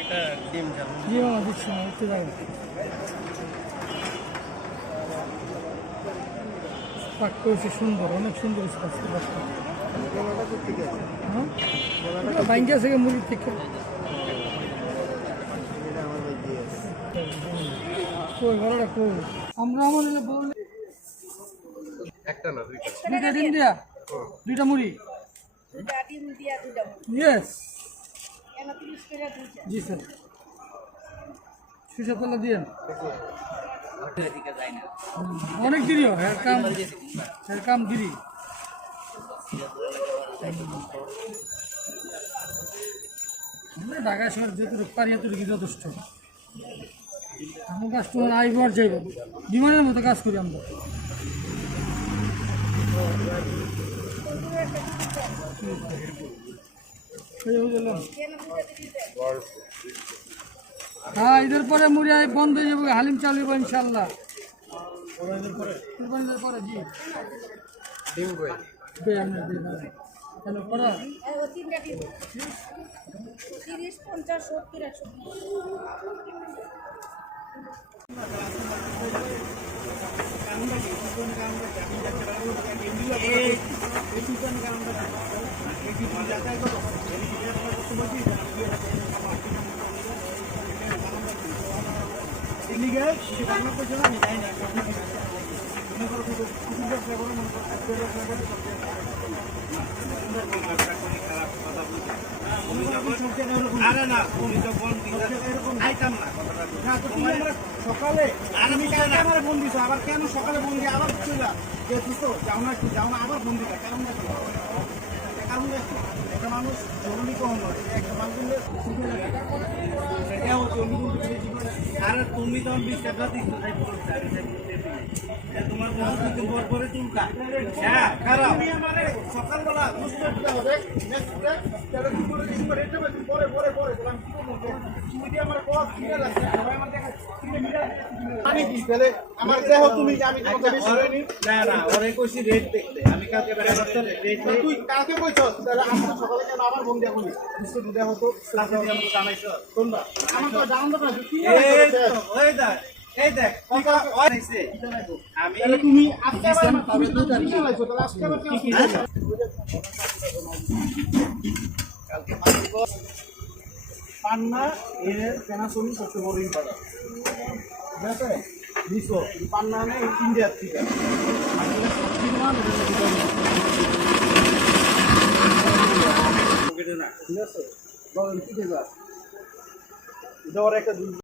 একটা ডিম দিচ্ছি না, একটু যাবে পাকটা হচ্ছে সুন্দর, অনেক সুন্দর পাকটা। বাইঙ্গা থেকে মুড়ির থেকে কই ভালোটা কই আমরা আমাদের বললে একটা না দুইটা ডিম দিয়া দুইটা মুড়ি ইয়েস জি স্যার সুসা তলা দিয়ে অনেক দেরি হয় এর কাম দেরি ঢাকা শহর যেটুকু পারি এতটুকু যথেষ্ট। আমার কাস্টমার আইব আর যাইব, বিমানের মতো কাজ করি আমরা। হ্যাঁ ঈদের পরে মুড়ি বন্ধ হয়ে যাবে, হালিম চালু হইব ইনশাল্লাহ। পরে জি ডিম কই করা 30, 50, 70, 100 আরে না আইতাম না সকালে আমার ফোন দিছো আবার কেন সকালে ফোন দিয়ে আবার চলে যে দুটো যাও না একটু যাও না আবার ফোন দিলা কারণ কারণ একটা মানুষ জরুরি কম নয় একটা মানুষ আরে তুমি তখন 20 টাকা দিচ্ছ তোমার বন্ধু পরে চুলকা হ্যাঁ খারাপ সকালবেলা আমার দেহ তুমি আমি ওরে কইছি রেট দেখতে আমি কালকে তুই কালকে কইছ তাহলে আমরা সকালে কেন আবার বন্ধ দিয়া বলি বিস্কুট দেহ তো ক্লাসে দিয়ে আমরা জানাইছো তোমরা আমার তো জানান না কি ওই দা এই দেখ কথা হইছে আমি তাহলে তুমি আজকে আবার তুমি তো জানাইছো তাহলে আজকে আবার কি কালকে পান্না এর প্যানাসোনিক সবচেয়ে বড় ইম্পোর্টার ঠিক আছে নিছো পান্না মানে ইন্ডিয়া থেকে ঠিক আছে এটা একটা